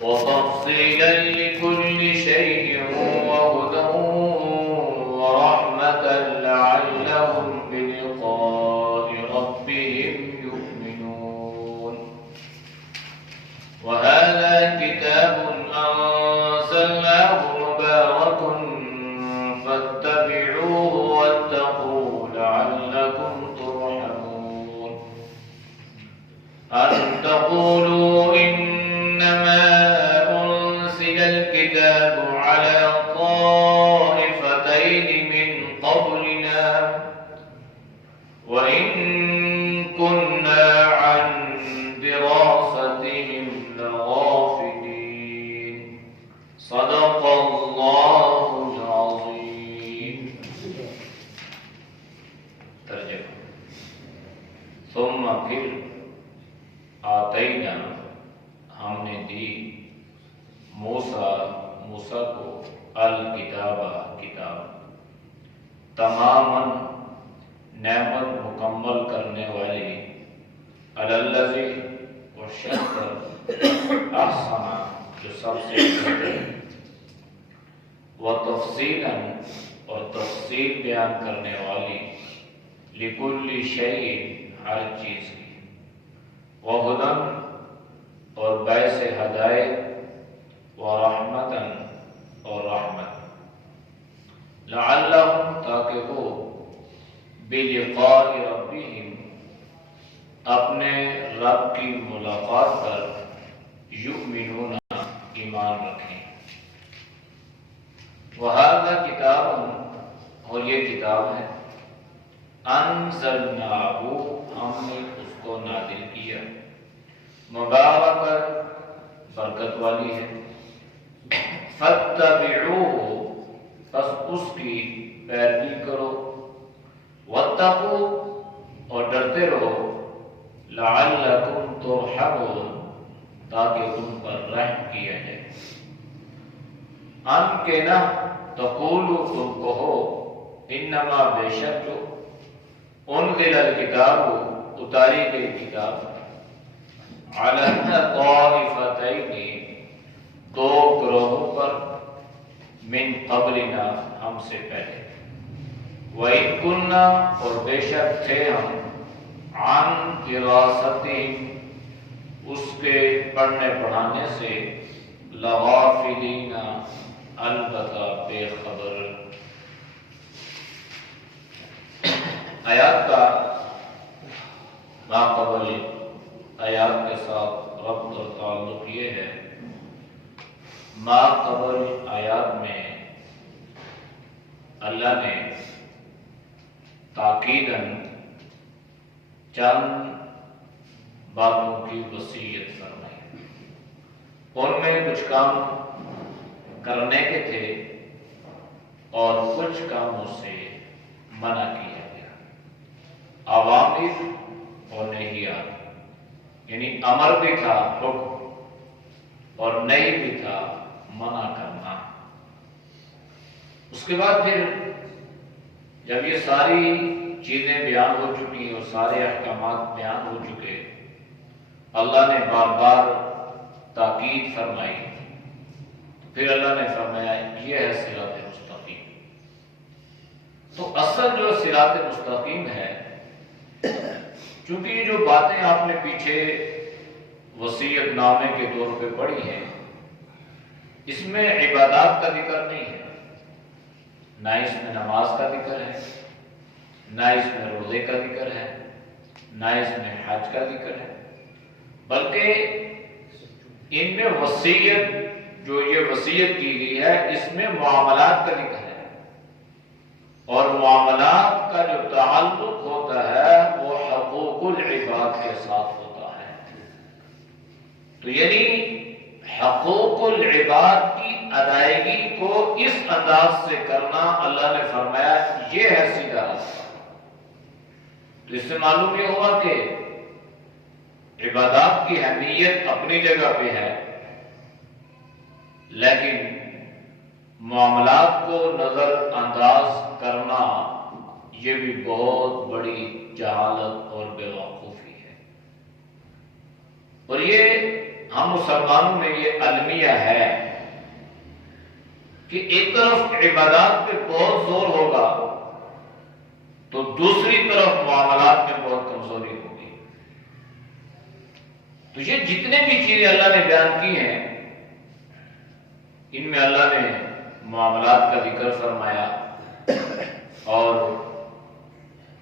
وتفصيلا لكل شيء وهدى ورحمة لعلهم بلقاء ربهم يؤمنون. وهذا كتاب أنزلناه مبارك فاتبعوه واتقوا لعلكم ترحمون. أن تقولوا إنما أنزل الكتاب على طائفتين من قبلنا وإن كنا عن دراستهم لغافلين. صدق الله العظيم. ترجمہ. ثم پھر آتینا ہم نے دی موسیٰ کو الکتاب کتاب تماما نعمت مکمل کرنے والی الذی اور شخص احسن جو سب سے بہتر و تفصیلا اور تفصیل بیان کرنے والی لکل شیء ہر چیز کی وہدن اور باعث ہدایت ورحمتاً اور رحمت لعلہم تاکہ وہ بلقاء ربہم اپنے رب کی ملاقات پر یؤمنون ایمان رکھیں. وہذا کتاب اور یہ کتاب ہے انزلناہ ہم نے اس کو نازل کیا مبارک برکت والی ہے فاتبعوہ پس اس کی پیروی کرو واتقوا اور ڈرتے رہو لعلکم ترحمون تاکہ تم پر رحم کیا جائے. ان کے نہ تقولو تم کہو انما بے شک جو انزل الکتاب اتاری گئی کتاب علی طائفتین دو گروہوں پر من قبلنا ہم سے پہلے وَإِن كُنَّا اور بے شک تھے ہم عن دراستہم اس کے پڑھنے پڑھانے سے لغافلین البتہ بے خبر. آیات کا ماقبل آیات کے ساتھ ربط اور تعلق یہ ہے ماقبل آیات میں اللہ نے تاکیداً چند باتوں کی وصیت فرمائی. ان میں کچھ کام کرنے کے تھے اور کچھ کاموں سے منع کیا گیا. اوامر اور نہیات یعنی امر بھی تھا حکم اور نہیں بھی تھا منع کرنا. اس کے بعد پھر جب یہ ساری چیزیں بیان ہو چکی اور سارے احکامات بیان ہو چکے اللہ نے بار بار تاکید فرمائی. پھر اللہ نے فرمایا یہ ہے صراط مستقیم. تو اصل جو صراط مستقیم ہے چونکہ یہ جو باتیں آپ نے پیچھے وصیت نامے کے طور پہ پڑھی ہیں اس میں عبادات کا ذکر نہیں ہے، نہ اس میں نماز کا ذکر ہے، نہ اس میں روزے کا ذکر ہے، نہ اس میں حج کا ذکر ہے، بلکہ ان میں وصیت جو یہ وصیت کی گئی ہے اس میں معاملات کا ذکر ہے اور معاملات کا جو تعلق ہوتا ہے وہ حقوق العباد کے ساتھ ہوتا ہے. تو یعنی حقوق العباد کی ادائیگی کو اس انداز سے کرنا اللہ نے فرمایا یہ ہے سیدھا راستہ. تو اس سے معلوم یہ ہوا کہ عبادات کی اہمیت اپنی جگہ پہ ہے لیکن معاملات کو نظر انداز کرنا یہ بھی بہت بڑی جہالت اور بے وقوفی ہے. اور یہ ہم مسلمانوں میں یہ المیہ ہے کہ ایک طرف عبادات پہ بہت زور ہوگا تو دوسری طرف معاملات میں بہت کمزوری ہوگی. تو یہ جتنے بھی چیزیں اللہ نے بیان کی ہیں ان میں اللہ نے معاملات کا ذکر فرمایا اور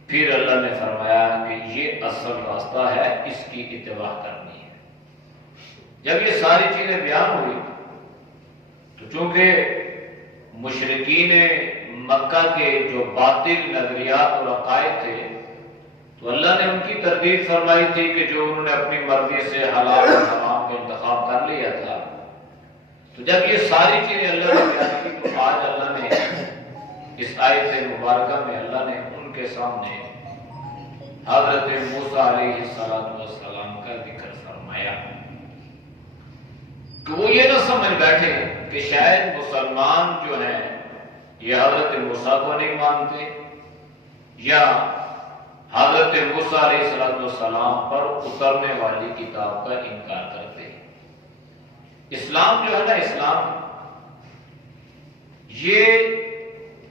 پھر اللہ نے فرمایا کہ یہ اصل راستہ ہے، اس کی اتباع کرنی ہے. جب یہ ساری چیزیں بیان ہوئی تو چونکہ مشرکین مکہ کے جو باطل نظریات اور عقائد تھے تو اللہ نے ان کی تردید فرمائی تھی کہ جو انہوں نے اپنی مرضی سے حلال اور حرام کا انتخاب کر لیا تھا. تو جب یہ ساری چیزیں اللہ نے بیان کی تو آج اللہ نے اس آیت مبارکہ میں اللہ نے ان کے سامنے حضرت موسیٰ علیہ السلام کا ذکر فرمایا کہ وہ یہ نہ سمجھ بیٹھے کہ شاید مسلمان جو ہیں یہ حضرت موسیٰ کو نہیں مانتے یا حضرت موسیٰ علیہ السلام پر اترنے والی کتاب کا انکار کرتے ہیں. اسلام جو ہے نا، اسلام یہ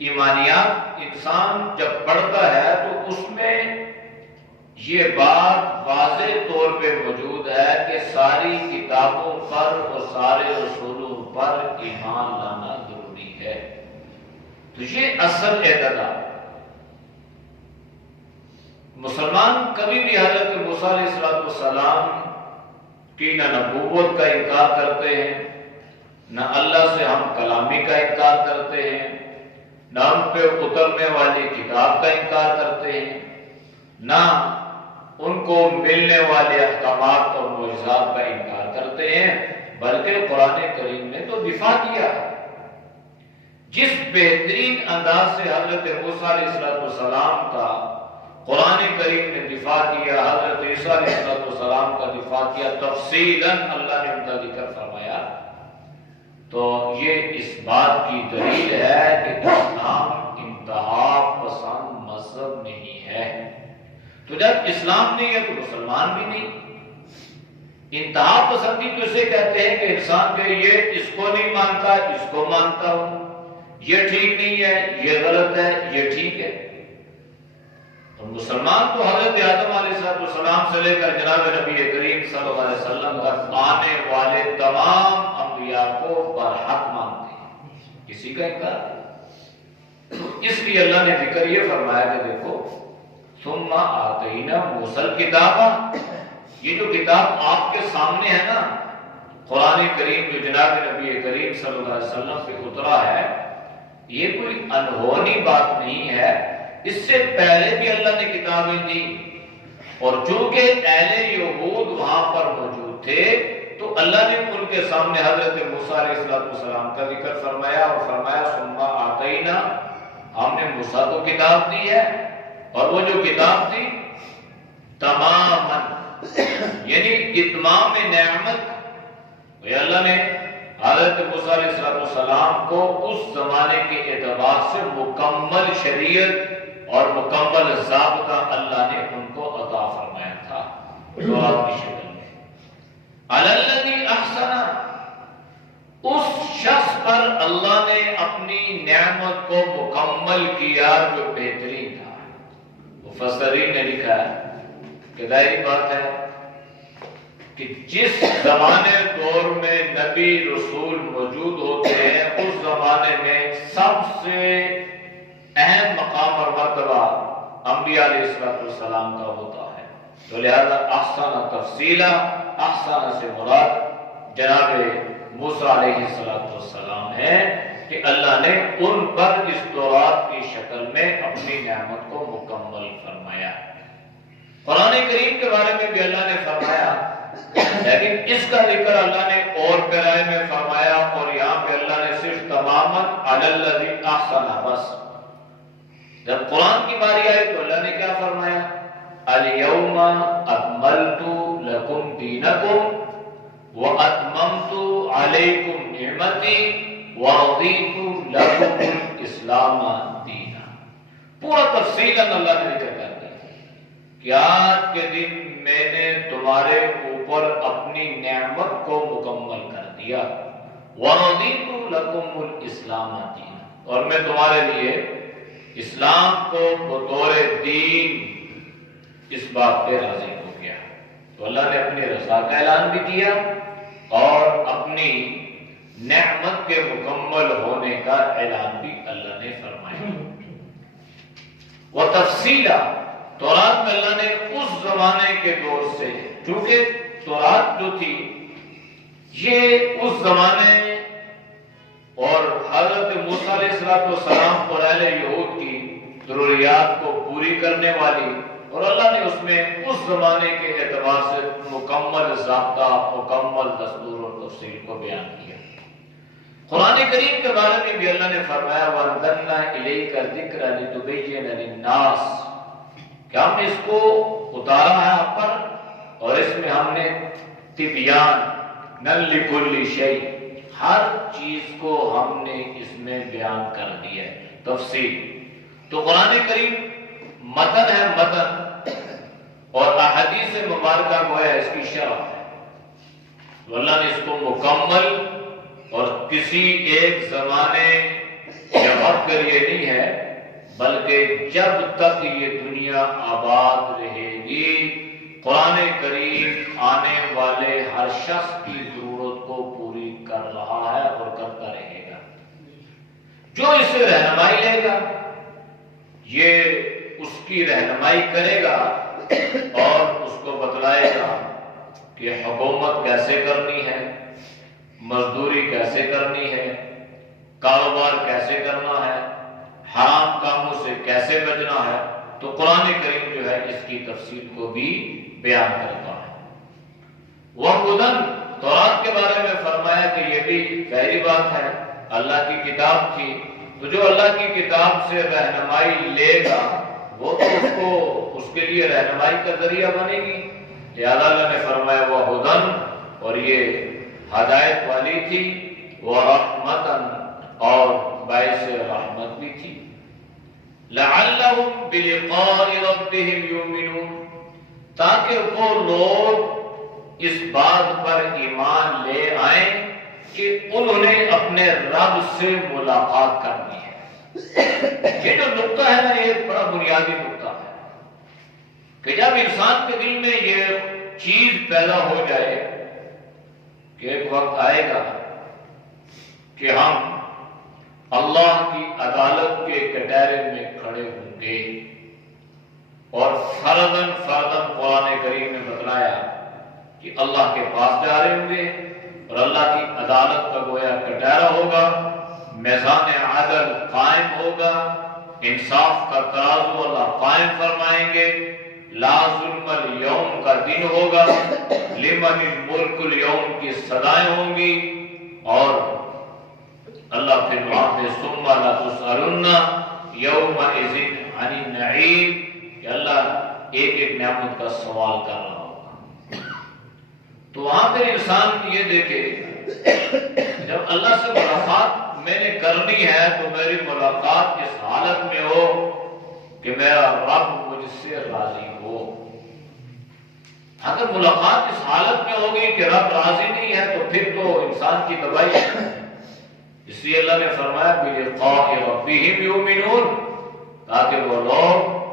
ایمانیات انسان جب پڑھتا ہے تو اس میں یہ بات واضح طور پہ موجود ہے کہ ساری کتابوں پر اور سارے رسولوں پر ایمان لانا ضروری ہے. تو یہ اصل اعتقاد. مسلمان کبھی بھی حضرت موسیٰ علیہ السلام کی نہ نبوت کا انکار کرتے ہیں، نہ اللہ سے ہم کلامی کا انکار کرتے ہیں، نہ ہم پہ اترنے والی کتاب کا انکار کرتے ہیں، نہ ان کو ملنے والے احکامات اور معجزات کا انکار کرتے ہیں، بلکہ قرآن کریم نے تو دفاع کیا ہے. جس بہترین انداز سے حضرت موسیٰ علیہ السلام کا قرآن کریم نے دفاع کیا، حضرت عیسیٰ علیہ السلام کا دفاع کیا، تفصیلاً اللہ نے ان کا ذکر فرمایا، تو یہ اس بات کی دلیل ہے کہ اسلام انتہا پسند مذہب نہیں ہے. تو جب اسلام نہیں ہے تو مسلمان بھی نہیں. انتہا پسندی تو اسے کہتے ہیں کہ انسان کہ یہ اس کو نہیں مانتا، اس کو مانتا ہوں، یہ ٹھیک نہیں ہے، یہ غلط ہے، یہ ٹھیک ہے. تو مسلمان تو حضرت آدم علیہ السلام سے لے کر جناب نبی کریم صلی اللہ علیہ وسلم تک آنے والے تمام انبیاء کو برحق مانتے ہیں، کسی کا انکار نہیں. اس لیے اللہ نے ذکر یہ فرمایا کہ دیکھو ثم آتینا موسیٰ الکتاب، یہ جو کتاب آپ کے سامنے ہے نا، قرآن کریم جو جناب نبی کریم صلی اللہ علیہ وسلم پہ اترا ہے، یہ کوئی انہونی بات نہیں ہے. اس سے پہلے بھی اللہ نے کتابیں دی اور چونکہ اہل یہود وہاں پر موجود تھے تو اللہ نے ان کے سامنے حضرت موسیٰ علیہ السلام کا ذکر فرمایا اور فرمایا ثم آتینا، ہم نے موسیٰ کو کتاب دی ہے اور وہ جو کتاب تھی تماماً یعنی اتمام نعمت، اللہ نے حضرت موسیٰ علیہ السلام کو اس زمانے کے اعتبار سے مکمل شریعت اور مکمل ضابطہ اللہ نے ان کو عطا فرمایا تھا تورات کی شکل میں. علی الذی احسن، اس شخص پر اللہ نے اپنی نعمت کو مکمل کیا جو بہترین تھا. مفسرین نے لکھا ہے کہ ظاہری بات ہے کہ جس زمانے دور میں نبی رسول موجود ہوتے ہیں اس زمانے میں سب سے اہم مقام اور مرتبہ انبیاء علیہ السلام کا ہوتا ہے. تو لہذا احسن تفصیلا، احسن سے مراد جناب موسیٰ علیہ السلام ہے کہ اللہ نے ان پر اس تورات کی شکل میں اپنی نعمت کو مکمل فرمایا. قرآن کریم کے بارے میں بھی اللہ نے فرمایا، لیکن اس کا ذکر اللہ نے اور پیرائے میں فرمایا اور یہاں پہ اللہ نے صرف تماماً علی الذی احسن. بس جب قرآن کی باری آئی تو اللہ نے کیا فرمایا؟ الیوم اکملت لکم دینکم واتممت علیکم نعمتی ورضیت لکم الاسلام دینا. پورا تفصیلاً اللہ نے ذکر کر دیا کہ آج کے دن میں نے تمہارے اوپر اپنی نعمت کو مکمل کر دیا۔ وَرَضِيتُ لَكُمُ الْإِسْلَامَ دِينًا، اور میں تمہارے لیے اسلام کو بطور دین اس بات پہ راضی ہو گیا۔ تو اللہ نے اپنی رضا کا اعلان بھی کیا اور اپنی نعمت کے مکمل ہونے کا اعلان بھی اللہ نے فرمایا۔ وَتَفْصِيلًا، تورات میں اللہ نے اس زمانے کے دور سے، چونکہ تورات جو تھی یہ اس زمانے اور حضرت موسیٰ علیہ السلام اور اہل یہود کی ضروریات کو پوری کرنے والی، اور اللہ نے اس میں اس زمانے کے اعتبار سے مکمل ضابطہ، مکمل دستور اور تفصیل کو بیان کیا۔ قرآن کریم کے بارے میں بھی اللہ نے فرمایا وَأَنزَلْنَا إِلَيْكَ الذِّكْرَ لِتُبَيِّنَ لِلنَّاسِ، کہ ہم اس کو اتارا ہے آپ پر اور اس میں ہم نے تبیان لِكُلِّ شَيْءٍ، ہر چیز کو ہم نے اس میں بیان کر دیا ہے، تفصیل۔ تو قرآن کریم متن ہے، متن، اور احادیث مبارکہ گویا اس کی شرح ہے۔ تو اللہ نے اس کو مکمل اور کسی ایک زمانے یا وقت کے لیے نہیں ہے، بلکہ جب تک یہ دنیا آباد رہے گی قرآن کریم آنے والے ہر شخص کی ضرورت کو پوری کر رہا ہے اور کرتا رہے گا۔ جو اس سے رہنمائی لے گا یہ اس کی رہنمائی کرے گا اور اس کو بتلائے گا کہ حکومت کیسے کرنی ہے، مزدوری کیسے کرنی ہے، کاروبار کیسے کرنا ہے، حرام کاموں سے کیسے بچنا ہے۔ تو قرآن کریم جو ہے اس کی تفصیل کو بھی بیان کرتا ہے۔ وَهُدًى، تورات کے بارے میں فرمایا کہ یہ بھی ظاہری بات ہے، اللہ کی کتاب تھی، تو جو اللہ کی کتاب سے رہنمائی لے گا وہ تو اس کے لیے رہنمائی کا ذریعہ بنے گی، لہذا اللہ نے فرمایا وَهُدًى، اور یہ ہدایت والی تھی، وَرَحْمَةً، اور باعث رحمت بھی تھی، لَعَلَّهُمْ بِلِقَاءِ رَبِّهِمْ يُؤْمِنُونَ، تاکہ وہ لوگ اس بات پر ایمان لے آئیں کہ انہوں نے اپنے رب سے ملاقات کرنی ہے۔ یہ جو نقطہ ہے نا، یہ بڑا بنیادی نقطہ ہے کہ جب انسان کے دل میں یہ چیز پیدا ہو جائے کہ ایک وقت آئے گا کہ ہم اللہ کی عدالت کے کٹہرے میں کھڑے ہوں گے، اور فرداً قرآن کریم نے بتلایا کہ اللہ کے پاس جا رہے ہوں گے اور اللہ کی عدالت کا گویا کٹہرا ہوگا، میزان عدل قائم ہوگا، انصاف کا ترازو اللہ قائم فرمائیں گے، لا ظلم اليوم کا دن ہوگا، لمن الملک اليوم کی صدائیں ہوں گی، اور اللہ پھر وہاں پہ ثم لا تسألن یومئذ عن النعیم، کہ اللہ ایک ایک نعمت کا سوال کر رہا ہوگا۔ تو وہاں پہ انسان یہ دیکھے جب اللہ سے ملاقات میں نے کرنی ہے تو میری ملاقات اس حالت میں ہو کہ میرا رب مجھ سے راضی ہو۔ اگر ملاقات اس حالت میں ہوگی کہ رب راضی نہیں ہے تو پھر تو انسان کی تباہی ہے۔ اس لیے اللہ نے فرمایا بِلِقَاءِ رَبِّهِمْ يُؤْمِنُونَ، تاکہ وہ لوگ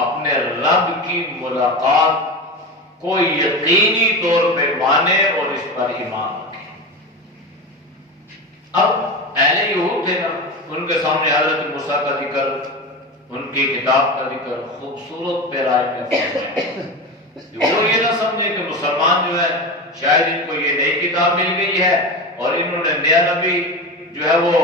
اپنے رب کی ملاقات کو یقینی طور پہ مانے اور اس پر ایمان رکھیں۔ اب اہل یہود تھے نا، ان کے سامنے حضرت موسیٰ کا ذکر، ان کی کتاب کا ذکر خوبصورت پیرائے میں فرمایا۔ وہ یہ نہ سمجھے کہ مسلمان جو ہے شاید ان کو یہ نئی کتاب مل گئی ہے اور انہوں نے نیا نبی جو ہے وہ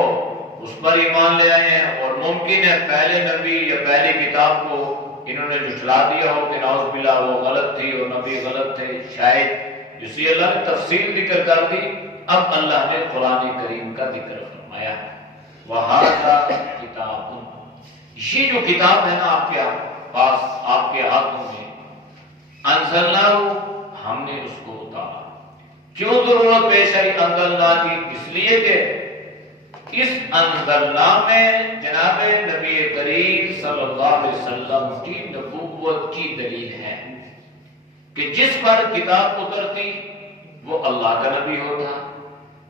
اس پر ایمان لے آئے ہیں، اور ممکن ہے پہلے نبی یا پہلی کتاب کو انہوں نے جھٹلا دیا ہو کہ نعوذ باللہ وہ غلط تھی اور نبی غلط تھے شاید، اس لیے اللہ نے تفصیل ذکر کر دی۔ اب اللہ نے قرآن کریم کا ذکر فرمایا ہے، وَهَذَا کتاب، یہ جو کتاب ہے نا آپ کے پاس، آپ کے ہاتھوں میں، انزلناہ، ہم نے اس کو اتارا۔ کیوں ضرورت پیش آئی انزلنا کی؟ اس لیے کہ اس انزلنا میں جناب نبی کریم صلی اللہ علیہ وسلم کی نبوت کی دلیل ہے۔ کہ جس پر کتاب اترتی وہ اللہ کا نبی ہوتا.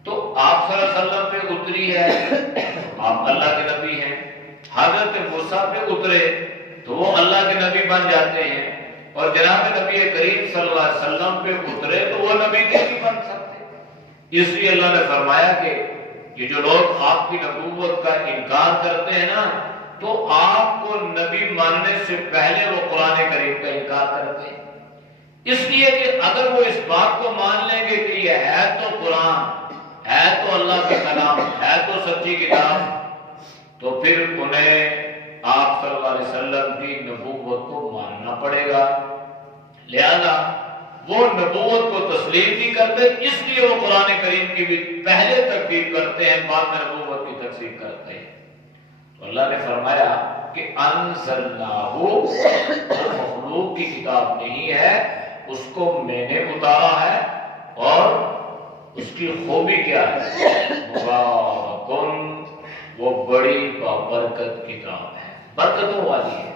تو آپ صلی اللہ علیہ وسلم پہ اتری ہے، آپ اللہ کے نبی ہیں. حضرت موسیٰ پہ اترے تو وہ اللہ کے نبی بن جاتے ہیں، اور جناب نبی کریم صلی اللہ علیہ وسلم پہ اترے تو وہ نبی کے نہیں بن سکتے. اس لیے اللہ نے فرمایا کہ یہ جو لوگ آپ کی نبوت کا انکار کرتے ہیں نا، تو آپ کو نبی ماننے سے پہلے وہ قرآن کریم کا انکار کرتے ہیں. اس لیے کہ اگر وہ اس بات کو مان لیں گے کہ یہ ہے تو قرآن، ہے تو اللہ کا کلام، ہے تو سچی کتاب، تو پھر انہیں آپ صلی اللہ علیہ وسلم کی نبوت کو ماننا پڑے گا. لہذا وہ نبوت کو تسلیم نہیں کرتے، اس لیے وہ قرآن کریم کی بھی پہلے تکذیب کرتے ہیں، بعد میں نبوت کی تکذیب کرتے ہیں. تو اللہ نے فرمایا کہ انزلناہ، وہ مخلوق کی کتاب نہیں ہے، اس کو میں نے اتارا ہے، اور اس کی خوبی کیا ہے؟ مبارکن، وہ بڑی بابرکت کتاب ہے، برکتوں والی ہے.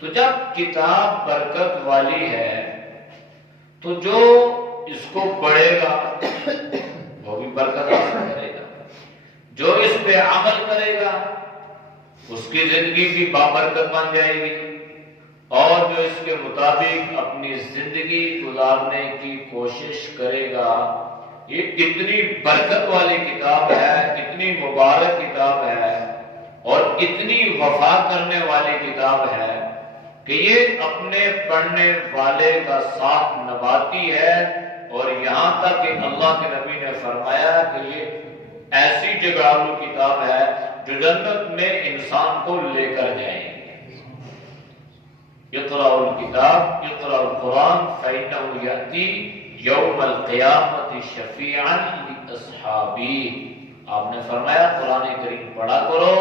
تو جب کتاب برکت والی ہے تو جو اس کو پڑھے گا وہ بھی برکت حاصل کرے گا، جو اس پہ عمل کرے گا اس کی زندگی بھی بابرکت بن جائے گی، اور جو اس کے مطابق اپنی زندگی گزارنے کی کوشش کرے گا. یہ اتنی برکت والی کتاب ہے، اتنی مبارک کتاب ہے، اور اتنی وفا کرنے والی کتاب ہے کہ یہ اپنے پڑھنے والے کا ساتھ نبھاتی ہے. اور یہاں تک کہ اللہ کے نبی نے فرمایا کہ یہ ایسی جگالو کتاب ہے جو جنت میں انسان کو لے کر جائے گی. اقرأوا الکتاب، اقرأوا القرآن فإنه یأتی یوم القیامت شفیعا لأصحابہ. آپ نے فرمایا قرآن کریم پڑھا کرو،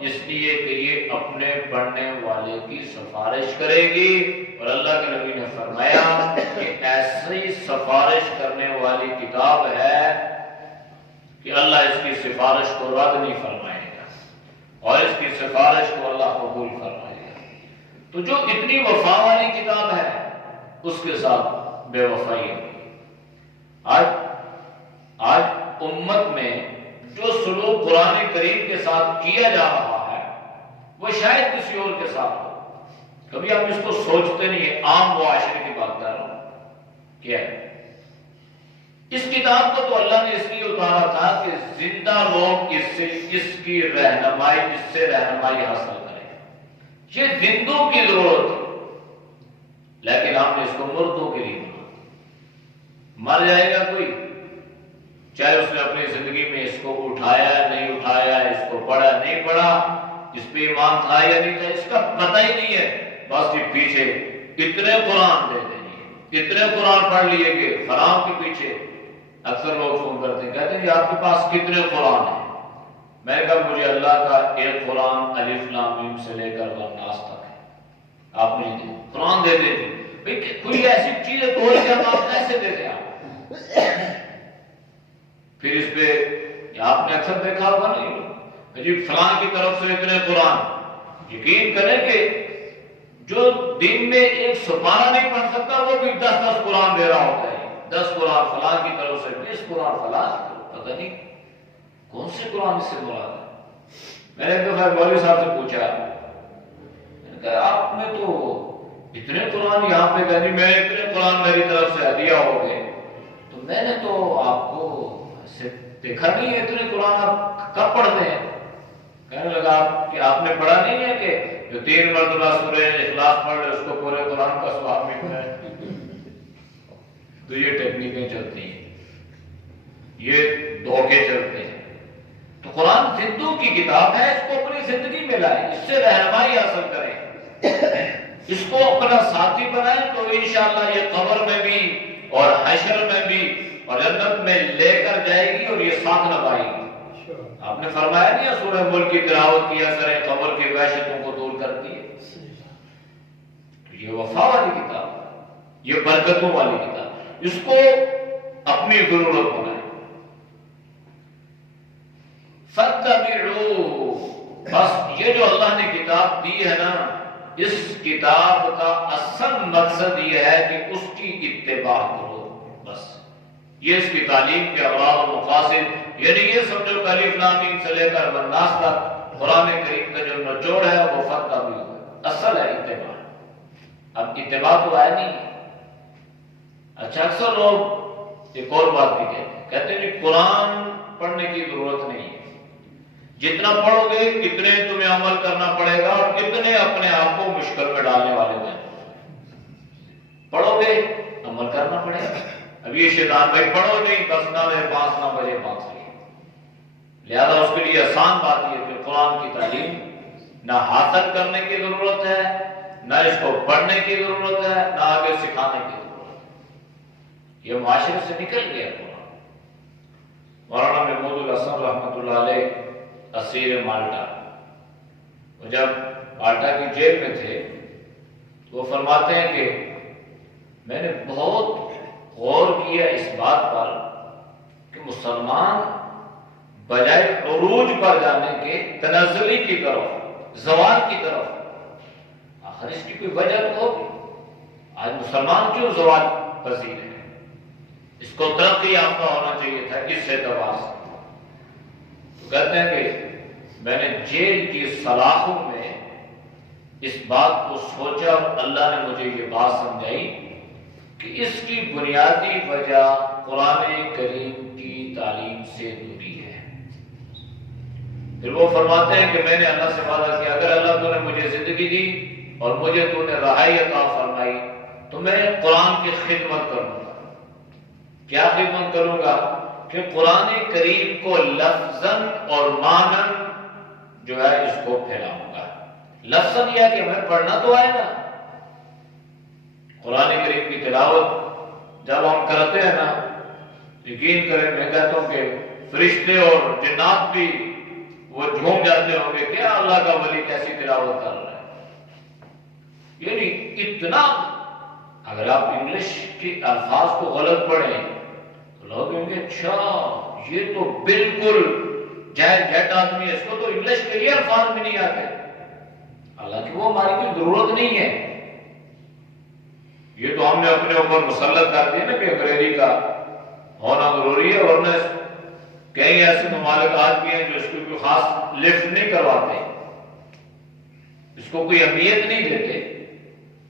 اس لیے کہ یہ اپنے پڑھنے والے کی سفارش کرے گی. اور اللہ کے نبی نے فرمایا کہ ایسی سفارش کرنے والی کتاب ہے کہ اللہ اس کی سفارش کو رد نہیں فرمائے گا، اور اس کی سفارش کو اللہ قبول فرمائے گا. تو جو اتنی وفا والی کتاب ہے اس کے ساتھ بے وفائی ہوئی. آج امت میں جو سلوک قرآن کریم کے ساتھ کیا جا رہا ہے وہ شاید کسی اور کے ساتھ ہو. کبھی ہم اس کو سوچتے نہیں ہیں. عام معاشرے کی بات کر رہا ہوں. کیا ہے اس کتاب کو تو اللہ نے اس لیے اتارا تھا کہ زندہ لوگ اس کی رہنمائی، اس سے رہنمائی حاصل کریں. یہ زندوں کی ضرورت ہے، لیکن ہم نے اس کو مردوں کے لیے بنا. مر جائے گا کوئی، چاہے اس نے اپنی زندگی میں اس کو اٹھایا نہیں اٹھایا، اس کو پڑھا نہیں پڑھا، اس پہ ایمان تھا یا نہیں تھا، اس کا پتہ ہی نہیں ہے. بس یہ پیچھے اتنے قرآن دے دیں، اتنے قرآن پڑھ لیے کہ فلاں کے پیچھے. اکثر لوگ فون کرتے ہیں، کہتے ہیں آپ کے پاس کتنے قرآن ہیں؟ میں نے کہا مجھے اللہ کا ایک قرآن الف لام میم سے لے کر والناس تک ہے. آپ مجھے دیں قرآن دے دیں بھائی، کوئی ایسی چیز ہے تو آپ کیسے دے دیں؟ آپ پھر اس پہ آپ نے اکثر دیکھا ہوگا نہیں جی فلاں کی طرف سے اتنے قرآن. یقین کریں کہ جو دن میں ایک سپارہ نہیں پڑھ سکتا وہ بھی 10 قرآن دے رہا ہوتا ہے. 10 قرآن فلاں کی طرف سے، 20 قرآن فلاں کی طرف، پتہ نہیں کون سے قرآن اس سے مراد ہے. میں نے ایک دفعہ مولوی صاحب سے پوچھا، میں نے کہا آپ نے تو اتنے قرآن یہاں پہ کہا میں اتنے قرآن میری طرف سے ہدیہ ہو گئے. تو میں نے تو آپ کو دیکھا نہیں ہے اتنے قرآن آپ کب پڑھتے ہیں؟ کہنے لگا کہ آپ نے پڑھا نہیں ہے کہ جو 3 مرتبہ سورہ اخلاص پڑھ لے اس کو پورے قرآن کا ثواب ملتا ہے. تو یہ ٹیکنیکیں چلتی ہیں، یہ دھوکے چلتے ہیں. تو قرآن زندوں کی کتاب ہے، اس کو اپنی زندگی میں لائیں، اس سے رہنمائی حاصل کریں، اس کو اپنا ساتھی بنائیں، تو انشاءاللہ یہ قبر میں بھی اور حشر میں بھی اور جنت میں لے کر جائے گی اور یہ ساتھ نبھائے گی. آپ نے فرمایا نہیں سورہ ملک کی تلاوت کیا کریں، قبر کی وحشتوں کو دور کرتی ہے. تو یہ وفا والی کتاب، یہ برکتوں والی کتاب، اس کو اپنی ضرورت بنائیں. فَاتَّبِعُوا، بس یہ جو اللہ نے کتاب دی ہے نا، اس کتاب کا اصل مقصد یہ ہے کہ اس کی اتباع کرو، بس یہ اس کی تعلیم کے اغراض و مقاصد، یعنی یہ سمجھو کہ الف لام میم سے لے کر والناس تک قرآن کریم کا جو نچوڑ ہے وہ فتح بھی ہوا، اصل ہے اتباع۔ اب اتباع تو آیا نہیں ہے۔ اچھا اکثر لوگ ایک اور بات بھی کہتے ہیں کہ قرآن پڑھنے کی ضرورت نہیں ہے، جتنا پڑھو گے اتنے تمہیں عمل کرنا پڑے گا اور اتنے اپنے آپ کو مشکل میں ڈالنے والے ہیں۔ پڑھو گے عمل کرنا پڑے گا۔ اب یہ شیطان بھائی پڑھو نہیں، بس 9 بجے 5 بجے 5 لہذا اس کے لیے آسان بات یہ کہ قرآن کی تعلیم نہ حاصل کرنے کی ضرورت ہے، نہ اس کو پڑھنے کی ضرورت ہے، نہ آگے سکھانے کی ضرورت ہے۔ یہ معاشرے سے نکل گیا قرآن۔ مولانا محمود الحسن رحمۃ اللہ علیہ اسیر مالٹا، وہ جب مالٹا کی جیل میں تھے تو وہ فرماتے ہیں کہ میں نے بہت غور کیا اس بات پر کہ مسلمان بجائے عروج پر جانے کے تنزلی کی طرف، زوال کی طرف، آخر اس کی کوئی وجہ تو ہوگی۔ آج مسلمان کیوں زوال پذیر ہے؟ اس کو ترقی یافتہ ہونا چاہیے تھا اس اعتبار سے۔ تو کہتے ہیں کہ میں نے جیل کی سلاخوں میں اس بات کو سوچا اور اللہ نے مجھے یہ بات سمجھائی کہ اس کی بنیادی وجہ قرآن کریم کی تعلیم سے دوری ہے۔ پھر وہ فرماتے ہیں کہ میں نے اللہ سے وعدہ کیا اگر اللہ تو نے مجھے زندگی دی اور مجھے تو نے رہائی عطا فرمائی تو میں قرآن کی خدمت کروں گا۔ کیا خدمت کروں گا؟ کہ قرآن کریم کو لفظاً اور معناً جو ہے اس کو پھیلاؤں گا۔ لفظاً یہ کہ ہمیں پڑھنا تو آئے نا، قرآن کریم کی تلاوت جب ہم کرتے ہیں نا، یقین کریں میں کہتا ہوں کہ فرشتے اور جنات بھی وہ جھوم جاتے ہوں گے کیا اللہ کا ولی کیسی تلاوت کر رہا ہے۔ یعنی اتنا، اگر آپ انگلش کے الفاظ کو غلط پڑھیں تو لوگ کہیں گے اچھا یہ تو بالکل جیٹ آدمی ہے، اس کو تو انگلش کے لیے الفاظ بھی نہیں آتے۔ اللہ کی وہ ہماری کوئی ضرورت نہیں ہے، یہ تو ہم نے اپنے اوپر مسلط کر دیا نا کہ انگریزی کا ہونا ضروری ہے، ورنہ کئی ایسے ممالک آج بھی ہیں جو اس کو کوئی خاص لفٹ نہیں کرواتے، اس کو کوئی اہمیت نہیں دیتے۔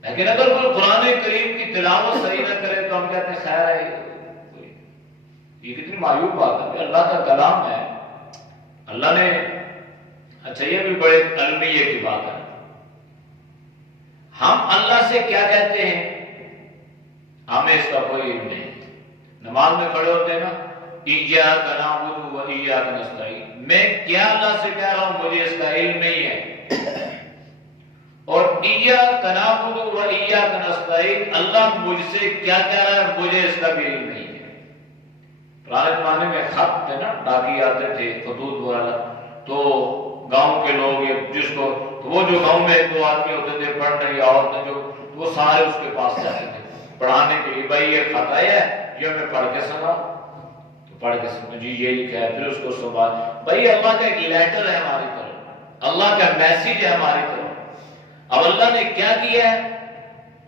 لیکن اگر کوئی قرآن کریم کی تلاوت صحیح نہ کرے تو ہم کہتے ہیں خیر ہے، یہ کتنی معیوب بات ہے کہ اللہ کا کلام ہے، اللہ نے، اچھا یہ بھی بڑے علمیہ کی بات ہے، ہم اللہ سے کیا کہتے ہیں ہمیں اس کا کوئی علم نہیں۔ نماز میں کھڑے ہوتے ہیں نا، ایاک نعبد و ایاک نستعین، میں کیا اللہ سے کہہ رہا ہوں مجھے اس کا علم نہیں ہے، اور ایاک نعبد و ایاک نستعین اللہ مجھ سے کیا کہہ رہا ہے مجھے اس کا بھی علم نہیں ہے۔ پرانے زمانے میں خط تھے نا، ڈاکی آتے تھے خطوط والا، تو گاؤں کے لوگ جس کو تو وہ جو گاؤں میں 2 آدمی ہوتے تھے پڑھنے یا عورتیں جو، وہ سارے اس کے پاس جاتے تھے پڑھانے کے لیے، بھائی یہ خط آیا ہے یہ ہمیں پڑھ کے سنا، تو پڑھ کے سنا جی یہ لکھا ہے، پھر اس کو سنا، بھائی اللہ کا ایک لیٹر ہے ہماری طرف، اللہ کا میسج ہے ہماری طرف، اب اللہ نے کیا کیا ہے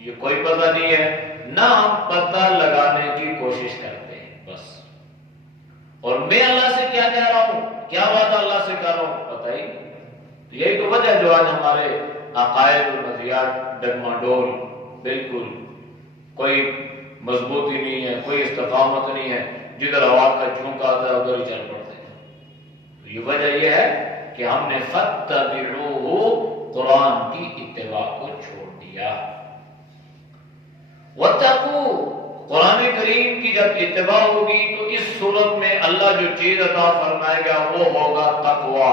یہ کوئی پتہ نہیں ہے، نہ ہم پتہ لگانے کی کوشش کرتے ہیں بس۔ اور میں اللہ سے کیا کہہ رہا ہوں، کیا وعدہ اللہ سے کر رہا ہوں پتہ ہی نہیں۔ یہی تو وجہ جو آج ہمارے عقائد اور نظریات ڈگماڈول، بالکل کوئی مضبوطی نہیں ہے، کوئی استقامت نہیں ہے، جدھر ہوا کا جھونکا آتا ہے ادھر ہی چل پڑتے ہیں۔ تو یہ وجہ یہ ہے کہ ہم نے فَاتَّبِعُوهُ قرآن کی اتباع کو چھوڑ دیا۔ وَاتَّقُوا، قرآن کریم کی جب اتباع ہوگی تو اس صورت میں اللہ جو چیز عطا فرمائے گا وہ ہوگا تقوی۔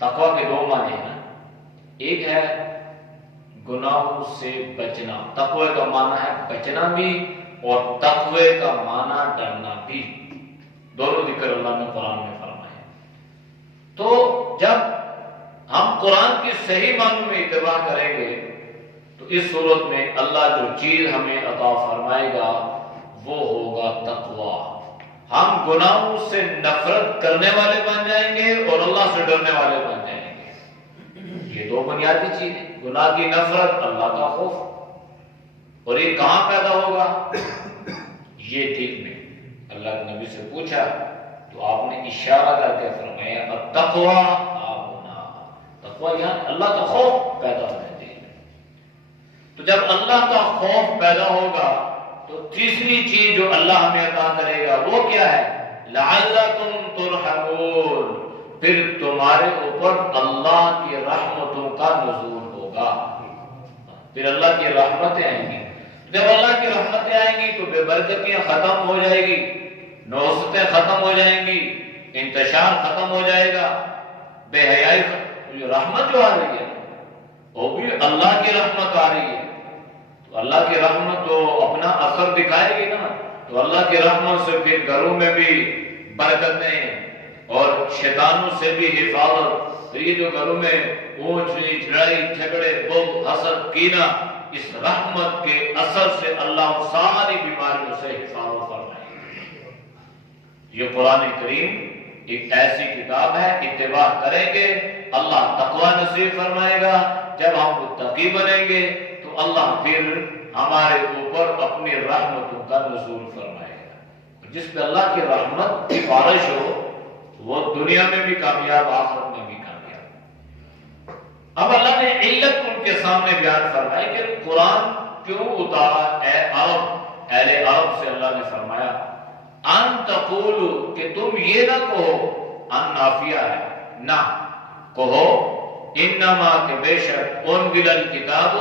تقوی کے 2 معنی ہیں، ایک ہے گناہوں سے بچنا، تقوی کا معنی ہے بچنا بھی اور تقوی کا معنی ڈرنا بھی، دونوں ذکر اللہ نے قرآن میں فرمائے۔ تو جب ہم قرآن کی صحیح معنوں میں اتباع کریں گے تو اس صورت میں اللہ جو چیز ہمیں عطا فرمائے گا وہ ہوگا تقوی۔ ہم گناہوں سے نفرت کرنے والے بن جائیں گے اور اللہ سے ڈرنے والے بن جائیں گے۔ یہ 2 بنیادی چیزیں۔ گناہ کی نفرت، اللہ کا خوف. اور یہ کہاں پیدا ہوگا؟ یہ دل میں. اللہ کے نبی سے پوچھا تو آپ نے اشارہ کر کے فرمایا التقوی ہاہنا. تقوی یہاں اللہ کا خوف پیدا ہونا ہے دل میں. تو جب اللہ کا خوف پیدا ہوگا تو تیسری چیز جو اللہ ہمیں عطا کرے گا وہ کیا ہے؟ لعلکم ترحمون. پھر تمہارے اوپر اللہ کی رحمتوں کا نزول ہوگا. پھر اللہ کی رحمتیں آئیں گی. جب اللہ کی رحمتیں آئیں گی تو بے برکتیاں ختم ہو جائے گی، نوستیں ختم ہو جائیں گی، انتشار ختم ہو جائے گا، بے حیائی رحمت جو آ رہی ہے وہ بھی اللہ کی رحمت آ رہی ہے. تو اللہ کی رحمت تو اپنا اثر دکھائے گی نا. تو اللہ کی رحمت سے پھر گھروں میں بھی برکتیں اور شیطانوں سے بھی حفاظت. یہ جو گھروں میں اونچ نیچ، لڑائی جھگڑے، بغض، حسد، کینہ، اس رحمت کے اثر سے اللہ ساری بیماریوں سے حفاظت فرمائے گا. یہ قرآن کریم ایک ایسی کتاب ہے، اتباع کریں گے اللہ تقوی نصیب فرمائے گا. جب ہم متقی بنیں گے تو اللہ پھر ہمارے اوپر اپنی رحمتوں کا نزول فرمائے گا. جس پہ اللہ کی رحمت کی بارش ہو وہ دنیا میں بھی کامیاب، آخرت میں بھی کامیاب. اب اللہ نے علت ان کے سامنے بیان فرمائی کہ قرآن کیوں اتارا اے عرب، اہل عرب سے اللہ نے فرمایا ان تقولوا، کہ تم یہ نہ کہو، ان نافیہ ہے، نہ کہو، انما کہ بے شک انزل الکتاب،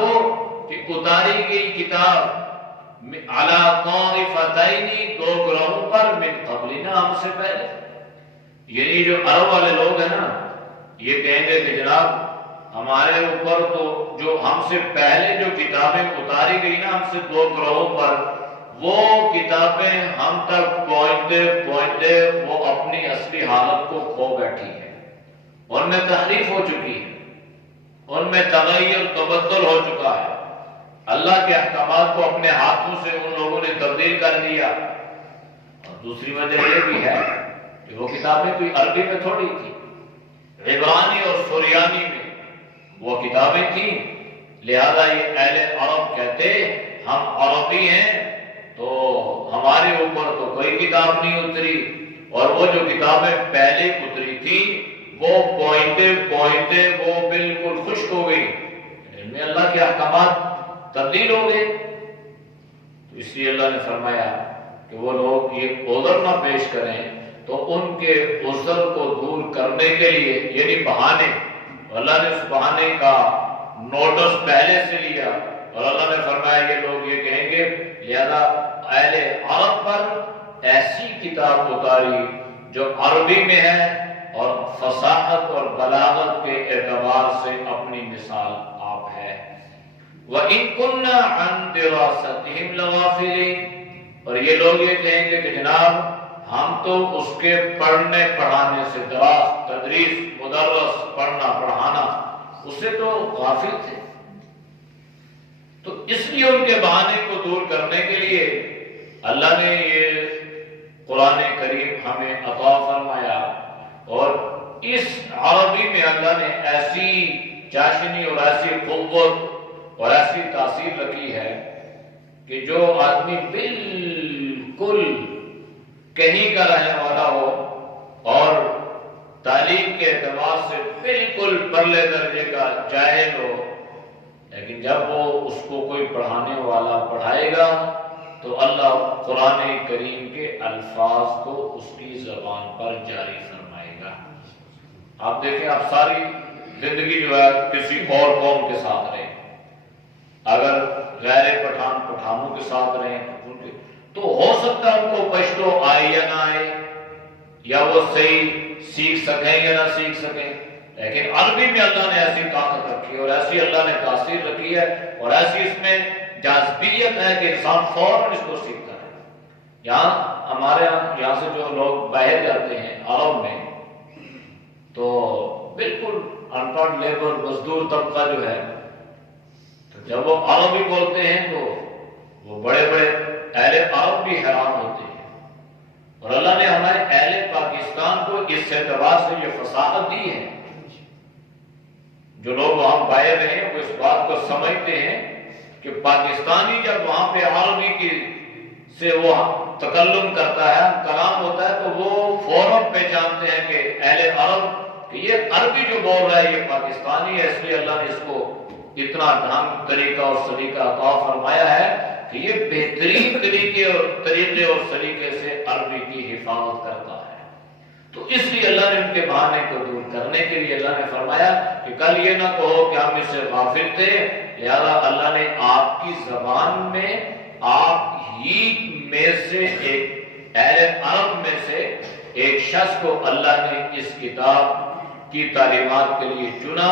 کہ اتاری گئی کتاب، علی طائفتین، دو گروہوں پر، من قبلنا، ہم سے پہلے. یعنی جو عرب والے لوگ ہیں نا یہ کہیں گے کہ جناب ہمارے اوپر تو جو ہم سے پہلے جو کتابیں اتاری گئی نا ہم سے دو گروہوں پر، وہ کتابیں ہم تک پہنچتے پہنچتے وہ اپنی اصلی حالت کو کھو بیٹھی ہے. ان میں تحریف ہو چکی ہے، ان میں تغیر تبدل ہو چکا ہے. اللہ کے احکامات کو اپنے ہاتھوں سے ان لوگوں نے تبدیل کر دیا. اور دوسری وجہ یہ بھی ہے کہ وہ کتابیں کوئی عربی میں تھوڑی تھی، عبرانی اور سریانی میں وہ کتابیں تھیں. لہذا یہ اہل عرب کہتے ہم عربی ہیں تو ہمارے اوپر تو کوئی کتاب نہیں اتری، اور وہ جو کتابیں پہلے اتری تھی وہ پوائنٹے پوائنٹے وہ بالکل خشک ہو گئی، ان میں اللہ کے احکامات تبدیل ہو گئے. تو اس لیے اللہ نے فرمایا کہ وہ لوگ یہ عذر نہ پیش کریں، تو ان کے عذر کو دور کرنے کے لیے یعنی بہانے، اللہ نے اس بہانے کا نوٹس پہلے سے لیا اور اللہ نے فرمایا یہ لوگ یہ کہیں گے، لہذا اہل عرب پر ایسی کتاب اتاری جو عربی میں ہے اور فصاحت اور بلاغت کے اعتبار سے اپنی مثال آپ ہے. وَإِن كُنَّا عَن دِرَاسَتِهِمْ لَغَافِلِينَ، اور یہ لوگ یہ کہیں گے کہ جناب ہم تو اس کے پڑھنے پڑھانے سے، دراس تدریس مدرس پڑھنا پڑھانا، اس سے تو غافل تھے. تو اس لیے ان کے بہانے کو دور کرنے کے لیے اللہ نے یہ قرآن کریم ہمیں عطا فرمایا. اور اس عربی میں اللہ نے ایسی چاشنی اور ایسی قوت اور ایسی تاثیر رکھی ہے کہ جو آدمی بالکل کہیں کا رہنے والا ہو اور تعلیم کے اعتبار سے بالکل پرلے درجے کا جاہل ہو، لیکن جب وہ اس کو کوئی پڑھانے والا پڑھائے گا تو اللہ قرآن کریم کے الفاظ کو اس کی زبان پر جاری فرمائے گا. آپ دیکھیں آپ ساری زندگی جو ہے کسی اور قوم کے ساتھ رہیں، اگر غیر پٹھان پٹھانوں کے ساتھ رہیں تو ہو سکتا ہے ان کو پشتو آئے یا نہ آئے، یا وہ صحیح سیکھ سکیں یا نہ سیکھ سکیں، لیکن عربی میں اللہ نے ایسی طاقت رکھی ہے اور ایسی اللہ نے تاثیر رکھی ہے اور ایسی اس میں جاذبیت ہے کہ انسان فوراً اس کو سیکھتا ہے. یہاں ہمارے یہاں سے جو لوگ باہر جاتے ہیں عرب میں تو بالکل ان پڑھ لیبر مزدور طبقہ جو ہے، تو جب وہ عربی بولتے ہیں تو وہ بڑے بڑے اہل عرب بھی حیران ہوتے ہیں. اور اللہ نے ہمارے اہل پاکستان کو اس اعتبار سے یہ فصاحت دی ہے، جو لوگ وہاں باہر رہے ہیں وہ اس بات کو سمجھتے ہیں کہ پاکستانی جب وہاں پہ عربی کی سے وہ تکلم کرتا ہے، کلام ہوتا ہے، تو وہ فوراً پہچانتے ہیں کہ اہل عرب، کہ یہ عربی جو بول رہا ہے یہ پاکستانی ہے، اس لیے اللہ نے اس کو اتنا ڈھنگ طریقہ اور سلیقہ عطا فرمایا ہے کہ یہ بہترین طریقے اور سلیقے سے عربی کی حفاظت کرتا ہے۔ تو اس لیے اللہ نے ان کے بہانے کو دور کرنے کے لیے اللہ نے فرمایا کہ کل یہ نہ کہو کہ ہم اس سے غافل تھے، لہذا اللہ نے آپ کی زبان میں آپ ہی میں سے ایک اہل عرب میں سے ایک شخص کو اللہ نے اس کتاب کی تعلیمات کے لیے چنا،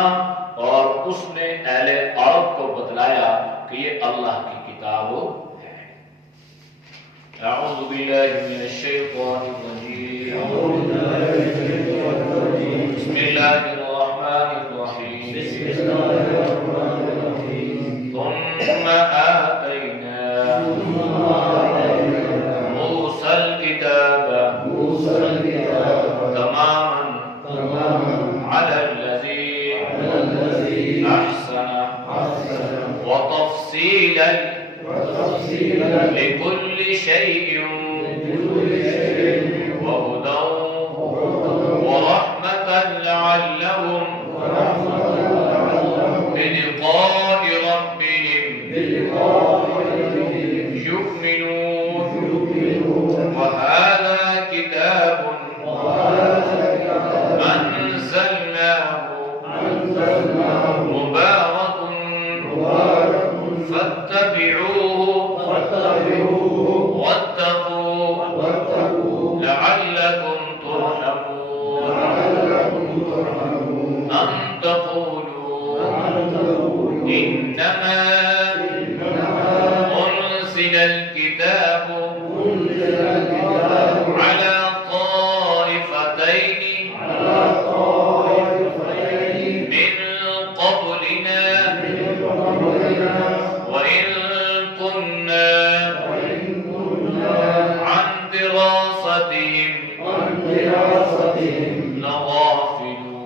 اور اس نے اہل عرب کو بتلایا کہ یہ اللہ کی کتاب ہے۔ اعوذ باللہ من الشیطان الرجیم، بسم اللہ الرحمن الرحیم، ثم آتینا موسیٰ الکتاب تماما علی الذی احسن وتفصیلا لكل شيء وهدى ورحمة لعلهم بلقاء ربهم يؤمنون وهذا كتاب أنزلناه مبارك فاتبعوه واتقوا لعلكم ترحمون أن تقولوا إنما أنزل الكتاب على طائفتين من قبلنا وإن كنا عن دراستهم لغافلون۔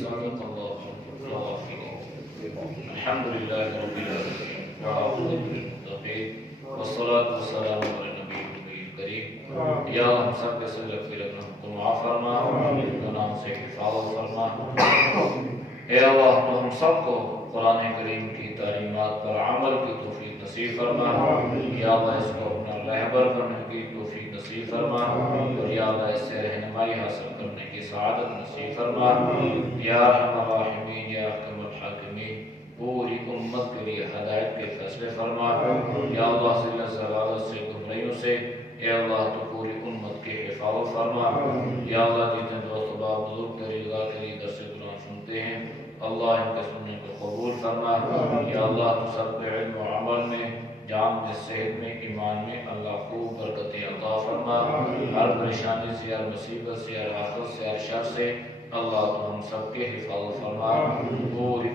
صدق الله العظيم۔ الحمد لله رب العالمين والعاقبة للمتقين والصلاة والسلام على النبي الكريم۔ یا ہم سب کے سب کو معاف فرما، گناہوں سے حفاظت فرما۔ اے اللہ تو ہم سب کو قرآن کریم کی تعلیمات پر عمل کی توفیق نصیب فرما۔ یا اللہ اس کو اپنا رہبر بننے کی توفیق نصیب فرما، اور یا اللہ اس سے رہنمائی حاصل کرنے کی سعادت نصیب فرما۔ یا ارحم الراحمین، یا احکم الحاکمین، پوری امت کے لیے ہدایت کے فیصلے فرما۔ یا اللہ ذلت ضلالت سے، گمراہیوں سے، اے اللہ تو پوری امت کی حفاظت فرما۔ یا اللہ جتنے دوست باپ بزرگ تیری رضا کے لیے درس قرآن سنتے ہیں، اللہ ان کے سننے کو قبول فرما۔ یا اللہ تو سب کے علم و عمل میں، جان میں، صحت میں، ایمان میں اللہ خوب برکتیں عطا فرما۔ ہر پریشانی سے، ہر مصیبت سے، ہر آفت سے، ہر شر سے اللہ تو ہم سب کے حفاظت فرما۔ پوری